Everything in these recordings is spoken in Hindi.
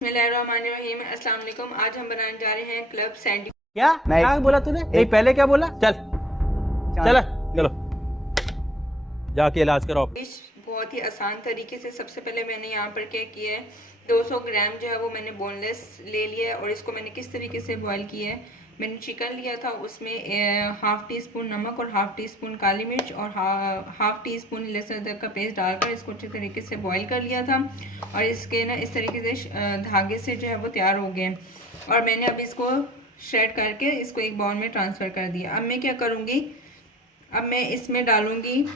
बिस्मिल्लाहिर्रहमानिर्रहीम। अस्सलाम वालेकुम। आज हम बनाने जा रहे हैं क्लब सैंडविच। क्या नहीं। क्या बोला तूने? नहीं, पहले क्या बोला? चल चल चलो जाके इलाज कराओ। बहुत ही आसान तरीके से सबसे पहले मैंने यहाँ पर क्या किया है, 200 ग्राम जो है वो मैंने बोनलेस ले लिया है और इसको मैंने किस तरीके से बॉईल किया है। मैंने चिकन लिया था, उसमें हाफ़ टी स्पून नमक और हाफ़ टी स्पून काली मिर्च और हाफ़ टी स्पून लहसुन अदरक का पेस्ट डालकर इसको अच्छे तरीके से बॉईल कर लिया था और इसके ना इस तरीके से धागे से जो है वो तैयार हो गए। और मैंने अब इसको श्रेड करके इसको एक बाउल में ट्रांसफ़र कर दिया। अब मैं क्या करूँगी, अब मैं इसमें डालूँगी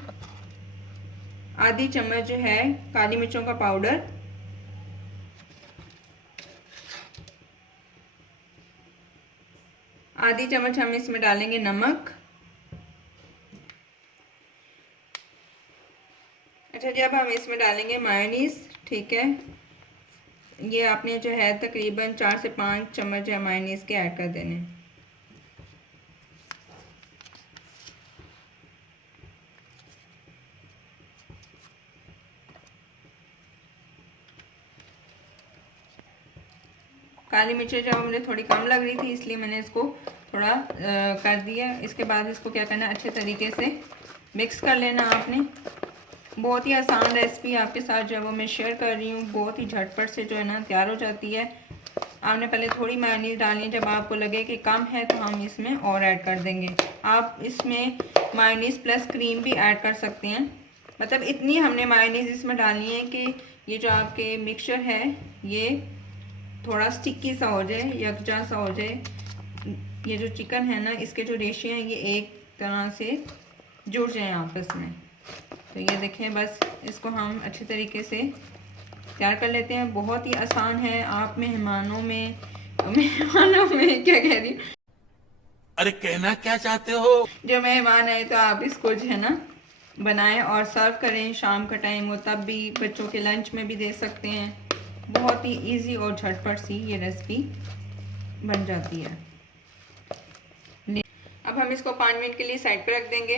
आधी चम्मच जो है काली मिर्चों का पाउडर, आधी चम्मच हम इसमें डालेंगे नमक। अच्छा जी, अब हम इसमें डालेंगे मायोनीज़। ठीक है, ये आपने जो है तकरीबन 4 से 5 चम्मच जो है मायोनीज़ के ऐड कर देने। काली मिर्चें जो मुझे थोड़ी कम लग रही थी इसलिए मैंने इसको थोड़ा कर दिया। इसके बाद इसको क्या करना है, अच्छे तरीके से मिक्स कर लेना आपने। बहुत ही आसान रेसिपी आपके साथ जो है वो मैं शेयर कर रही हूँ, बहुत ही झटपट से जो है ना तैयार हो जाती है। आपने पहले थोड़ी मेयोनीज़ डालनी है, जब आपको लगे कि कम है तो हम इसमें और ऐड कर देंगे। आप इसमें मेयोनीज़ प्लस क्रीम भी ऐड कर सकते हैं, मतलब इतनी हमने मेयोनीज़ इसमें डालनी है कि ये जो आपके मिक्सचर है ये थोड़ा स्टिकी सा हो जाए, यकजा सा हो जाए। ये जो चिकन है ना, इसके जो रेशे हैं ये एक तरह से जुड़ जाएं आपस में। तो ये देखें, बस इसको हम अच्छे तरीके से तैयार कर लेते हैं। बहुत ही आसान है। आप मेहमानों में क्या कह रही, अरे कहना क्या चाहते हो? जो मेहमान आए तो आप इसको जो है ना बनाएं और सर्व करें। शाम का टाइम हो तब भी, बच्चों के लंच में भी दे सकते हैं। बहुत ही इजी और झटपट सी ये रेसिपी बन जाती है। अब हम इसको 5 मिनट के लिए साइड पर रख देंगे।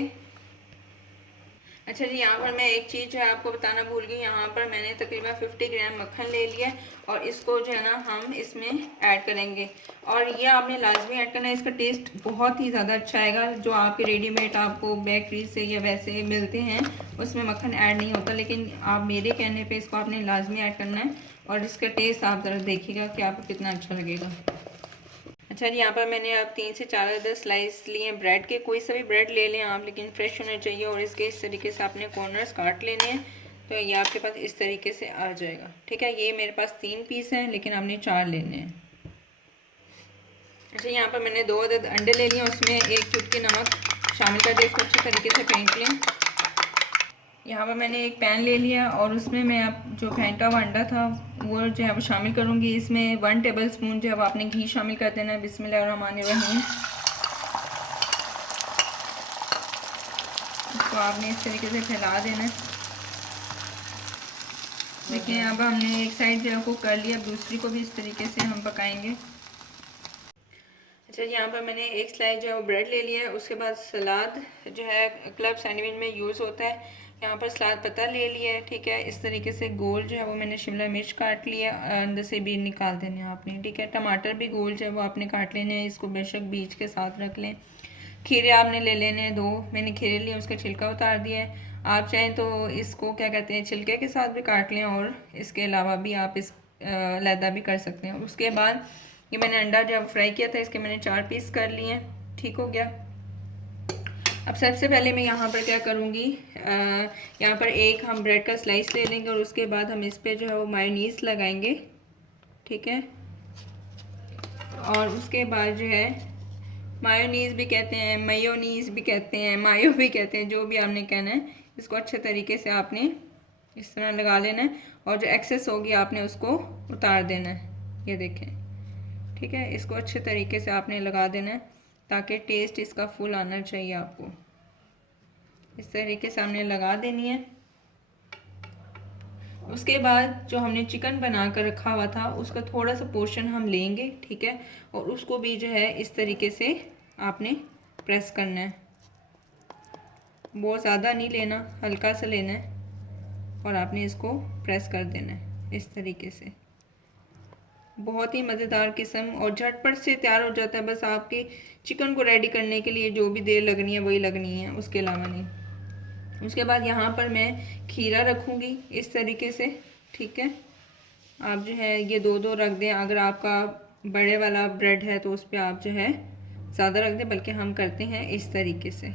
अच्छा जी, यहाँ पर मैं एक चीज़ जो है आपको बताना भूल गई। यहाँ पर मैंने तकरीबन 50 ग्राम मक्खन ले लिया और इसको जो है ना हम इसमें ऐड करेंगे। और ये आपने लाजमी ऐड करना है, इसका टेस्ट बहुत ही ज़्यादा अच्छा आएगा। जो आपके रेडीमेड आपको बेकरी से या वैसे मिलते हैं उसमें मक्खन ऐड नहीं होता, लेकिन आप मेरे कहने पर इसको आपने लाजमी ऐड करना है और इसका टेस्ट आप ज़रा देखिएगा कि आपको कितना अच्छा लगेगा। अच्छा जी, यहाँ पर मैंने अब 3 से 4 अदर स्लाइस लिए हैं ब्रेड के। कोई सा भी ब्रेड ले लें आप, लेकिन फ्रेश होने चाहिए। और इसके इस तरीके से आपने कॉर्नर्स काट लेने हैं तो ये आपके पास इस तरीके से आ जाएगा। ठीक है, ये मेरे पास 3 पीस हैं लेकिन आपने 4 लेने हैं। अच्छा, यहाँ पर मैंने 2 अदद अंडे ले लिए, उसमें 1 चुटकी नमक शामिल कर दिया, इसको अच्छे तरीके से फेंट लें। यहाँ पर मैंने एक पैन ले लिया और उसमें मैं अब जो फेंटा हुआ अंडा था वो जो है वो शामिल करूँगी। इसमें 1 टेबल स्पून जो है वो आपने घी शामिल कर देना है। बिस्मिल्लाहिर्रहमानिर्रहीम। इसको आपने इस तरीके से फैला देना है। देखिए, अब हमने एक साइड जो है कुक कर लिया, दूसरी को भी इस तरीके से हम पकाएंगे। अच्छा जी, यहाँ पर मैंने एक स्लाइस जो है वो ब्रेड ले लिया है। उसके बाद सलाद जो है क्लब सैंडविच में यूज़ होता है, यहाँ पर सलाद पत्ता ले लिया है। ठीक है, इस तरीके से गोल जो है वो मैंने शिमला मिर्च काट लिया, अंदर से बीज निकाल देने हैं आपने। ठीक है, टमाटर भी गोल जो है वो आपने काट लेने हैं, इसको बेशक बीज के साथ रख लें। खीरे आपने ले लेने हैं 2, मैंने खीरे लिए, उसका छिलका उतार दिया है। आप चाहें तो इसको क्या कहते हैं छिलके के साथ भी काट लें और इसके अलावा भी आप इस लैदा भी कर सकते हैं। उसके बाद ये मैंने अंडा जब फ्राई किया था इसके मैंने 4 पीस कर लिए हैं। ठीक हो गया। अब सबसे पहले मैं यहाँ पर क्या करूँगी, यहाँ पर एक हम ब्रेड का स्लाइस ले लेंगे और उसके बाद हम इस पर जो है वो मायोनीज़ लगाएंगे। ठीक है, और उसके बाद जो है मायोनीज़ भी कहते हैं, मेयोनीज़ भी कहते हैं, मायो भी कहते हैं, जो भी आपने कहना है। इसको अच्छे तरीके से आपने इस तरह लगा लेना है और जो एक्सेस होगी आपने उसको उतार देना है। ये देखें, ठीक है, इसको अच्छे तरीके से आपने लगा देना है ताकि टेस्ट इसका फुल आना चाहिए आपको। इस तरीके से हमने लगा देनी है। उसके बाद जो हमने चिकन बना कर रखा हुआ था उसका थोड़ा सा पोर्शन हम लेंगे। ठीक है, और उसको भी जो है इस तरीके से आपने प्रेस करना है। बहुत ज़्यादा नहीं लेना, हल्का सा लेना है और आपने इसको प्रेस कर देना है इस तरीके से। बहुत ही मज़ेदार किस्म और झटपट से तैयार हो जाता है। बस आपके चिकन को रेडी करने के लिए जो भी देर लगनी है वही लगनी है, उसके अलावा नहीं। उसके बाद यहाँ पर मैं खीरा रखूँगी इस तरीके से, ठीक है। आप जो है ये दो दो रख दें, अगर आपका बड़े वाला ब्रेड है तो उस पर आप जो है ज़्यादा रख दें, बल्कि हम करते हैं इस तरीके से,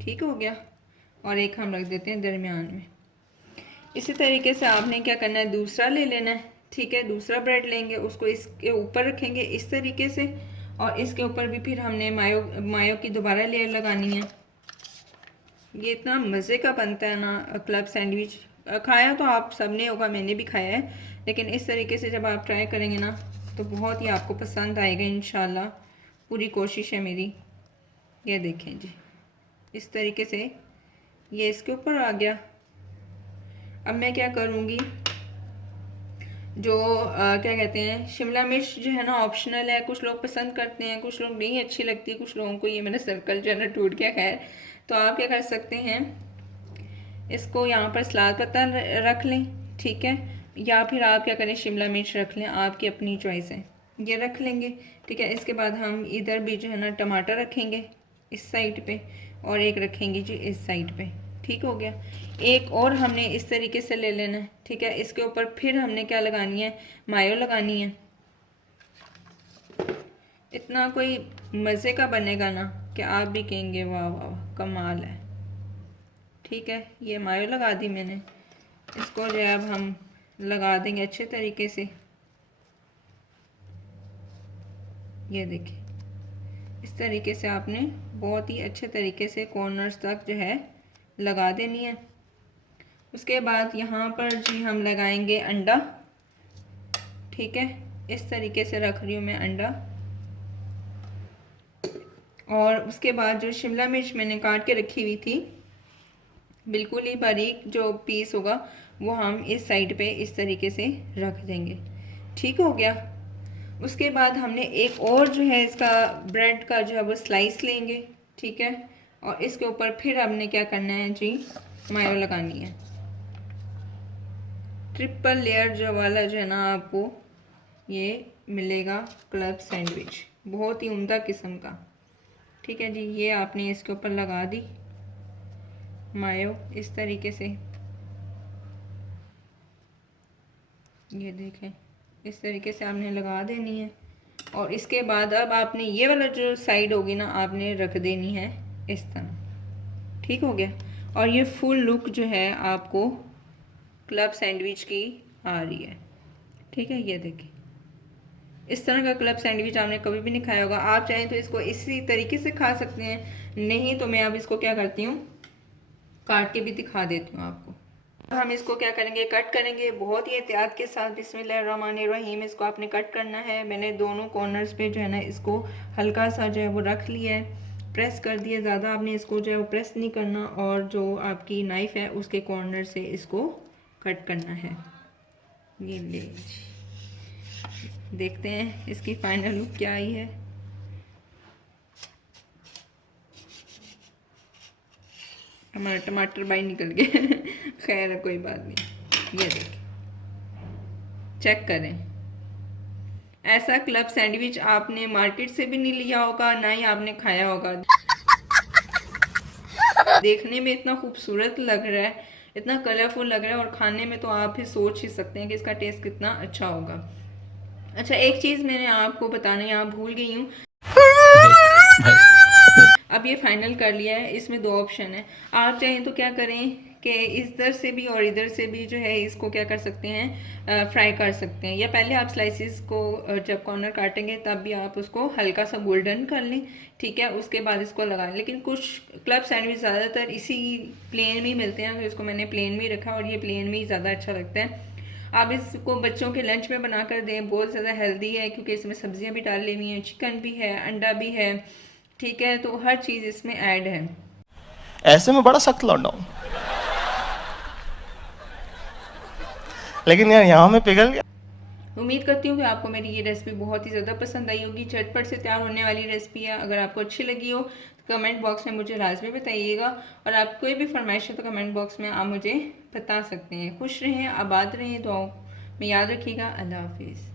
ठीक हो गया। और एक हम रख देते हैं दरमियान में। इसी तरीके से आपने क्या करना है, दूसरा ले लेना है, ठीक है। दूसरा ब्रेड लेंगे, उसको इसके ऊपर रखेंगे इस तरीके से, और इसके ऊपर भी फिर हमने मायो की दोबारा लेयर लगानी है। ये इतना मज़े का बनता है ना क्लब सैंडविच। खाया तो आप सबने होगा, मैंने भी खाया है, लेकिन इस तरीके से जब आप ट्राई करेंगे ना तो बहुत ही आपको पसंद आएगा इंशाल्लाह। पूरी कोशिश है मेरी। ये देखें जी, इस तरीके से ये इसके ऊपर आ गया। अब मैं क्या करूँगी, जो क्या कहते हैं, शिमला मिर्च जो है ना ऑप्शनल है, कुछ लोग पसंद करते हैं, कुछ लोग नहीं अच्छी लगती, कुछ लोगों को ये मेरा सर्कल जो है ना टूट गया। खैर, तो आप क्या कर सकते हैं, इसको यहाँ पर सलाद पत्ता रख लें, ठीक है, या फिर आप क्या करें शिमला मिर्च रख लें, आपकी अपनी चॉइस है, ये रख लेंगे, ठीक है। इसके बाद हम इधर भी जो है ना टमाटर रखेंगे इस साइड पे, और एक रखेंगे जी इस साइड पे, ठीक हो गया। एक और हमने इस तरीके से ले लेना है, ठीक है। इसके ऊपर फिर हमने क्या लगानी है, मायो लगानी है। इतना कोई मज़े का बनेगा ना कि आप भी कहेंगे वाह वाह वाह कमाल है, ठीक है। ये मायो लगा दी मैंने, इसको जो है अब हम लगा देंगे अच्छे तरीके से। ये देखिए, इस तरीके से आपने बहुत ही अच्छे तरीके से कॉर्नर्स तक जो है लगा देनी है। उसके बाद यहाँ पर जी हम लगाएंगे अंडा, ठीक है। इस तरीके से रख रही हूँ मैं अंडा। और उसके बाद जो शिमला मिर्च मैंने काट के रखी हुई थी, बिल्कुल ही बारीक जो पीस होगा वो हम इस साइड पे इस तरीके से रख देंगे, ठीक हो गया। उसके बाद हमने एक और जो है इसका ब्रेड का जो है वो स्लाइस लेंगे, ठीक है। और इसके ऊपर फिर हमने क्या करना है जी, मायो लगानी है। ट्रिपल लेयर जो वाला जो है ना आपको ये मिलेगा क्लब सैंडविच, बहुत ही उम्दा किस्म का, ठीक है जी। ये आपने इसके ऊपर लगा दी मायो इस तरीके से, ये देखें इस तरीके से आपने लगा देनी है। और इसके बाद अब आपने ये वाला जो साइड होगी ना आपने रख देनी है इस तरह, ठीक हो गया। और ये फुल लुक जो है आपको क्लब सैंडविच की आ रही है, ठीक है। ये देखिए, इस तरह का क्लब सैंडविच आपने कभी भी नहीं खाया होगा। आप चाहें तो इसको इसी तरीके से खा सकते हैं, नहीं तो मैं अब इसको क्या करती हूँ, काट के भी दिखा देती हूँ आपको। हम इसको क्या करेंगे, कट करेंगे बहुत ही एहतियात के साथ। बिस्मिल्लाहिर्रहमानिर्रहीम। इसको आपने कट करना है। मैंने दोनों कॉर्नर्स पे जो है ना इसको हल्का सा जो है वो रख लिया है, प्रेस कर दिया। ज़्यादा आपने इसको जो है वो प्रेस नहीं करना, और जो आपकी नाइफ़ है उसके कॉर्नर से इसको कट करना है। ये ले, देखते हैं इसकी फाइनल लुक क्या आई है। हमारा टमाटर बाहर निकल गया खैर कोई बात नहीं। ये देखिए, चेक करें, ऐसा क्लब सैंडविच आपने मार्केट से भी नहीं लिया होगा, ना ही आपने खाया होगा। देखने में इतना खूबसूरत लग रहा है, इतना कलरफुल लग रहा है, और खाने में तो आप ही सोच ही सकते हैं कि इसका टेस्ट कितना अच्छा होगा। अच्छा, एक चीज़ मैंने आपको बताना यहाँ भूल गई हूँ। अब ये फाइनल कर लिया है, इसमें दो ऑप्शन है। आप चाहें तो क्या करें कि इधर से भी और इधर से भी जो है इसको क्या कर सकते हैं, फ्राई कर सकते हैं, या पहले आप स्लाइसिस को जब कॉर्नर काटेंगे तब भी आप उसको हल्का सा गोल्डन कर लें, ठीक है। उसके बाद इसको लगा लें। लेकिन कुछ क्लब सैंडविच ज़्यादातर इसी प्लेन में ही मिलते हैं, तो इसको मैंने प्लेन में ही रखा, और ये प्लेन में ही ज़्यादा अच्छा लगता है। आप इसको बच्चों के लंच में बना कर दें, बहुत ज़्यादा हेल्दी है, क्योंकि इसमें सब्जियां भी डाली हुई हैं, चिकन भी है, अंडा भी है, ठीक है। तो हर चीज़ इसमें ऐड है। ऐसे में बड़ा सख्त लौंडा हूं, लेकिन यार यहाँ में पिघल गया। उम्मीद करती हूँ कि आपको मेरी ये रेसिपी बहुत ही ज़्यादा पसंद आई होगी। झटपट से तैयार होने वाली रेसिपी है। अगर आपको अच्छी लगी हो तो कमेंट बॉक्स में मुझे लाजमी बताइएगा, और आप कोई भी फरमाइश हो तो कमेंट बॉक्स में आप मुझे बता सकते हैं। खुश रहें, आबाद रहें, दुआओं में याद रखिएगा। अल्लाह हाफिज़।